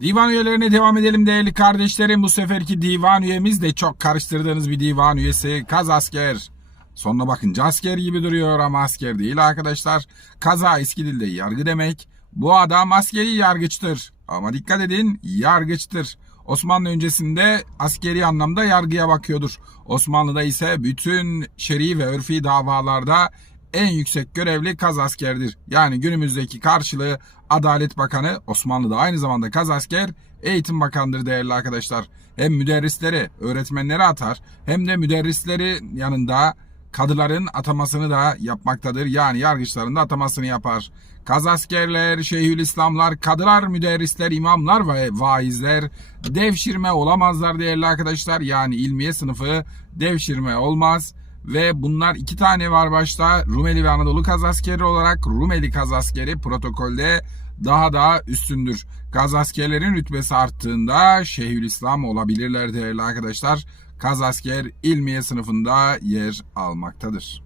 Divan üyelerine devam edelim değerli kardeşlerim. Bu seferki divan üyemiz de çok karıştırdığınız bir divan üyesi Kaz asker. Sonuna bakınca asker gibi duruyor ama asker değil arkadaşlar. Kaza eski dilde yargı demek. Bu adam askeri yargıçtır. Ama dikkat edin yargıçtır. Osmanlı öncesinde askeri anlamda yargıya bakıyordur. Osmanlı'da ise bütün şer'i ve örfi davalarda en yüksek görevli kaz askerdir. Yani günümüzdeki karşılığı Adalet Bakanı Osmanlı'da aynı zamanda kaz asker Eğitim Bakanı'dır değerli arkadaşlar. Hem müderrisleri, öğretmenleri atar hem de müderrisleri yanında kadıların atamasını da yapmaktadır. Yani yargıçların da atamasını yapar. Kaz askerler, şeyhülislamlar, kadılar, müderrisler, imamlar ve vaizler devşirme olamazlar değerli arkadaşlar. Yani ilmiye sınıfı devşirme olmaz. Ve bunlar iki tane var başta. Rumeli ve Anadolu kaz askeri olarak Rumeli kaz askeri protokolde daha da üstündür. Kaz askerlerin rütbesi arttığında Şeyhülislam olabilirler değerli arkadaşlar. Kaz asker ilmiye sınıfında yer almaktadır.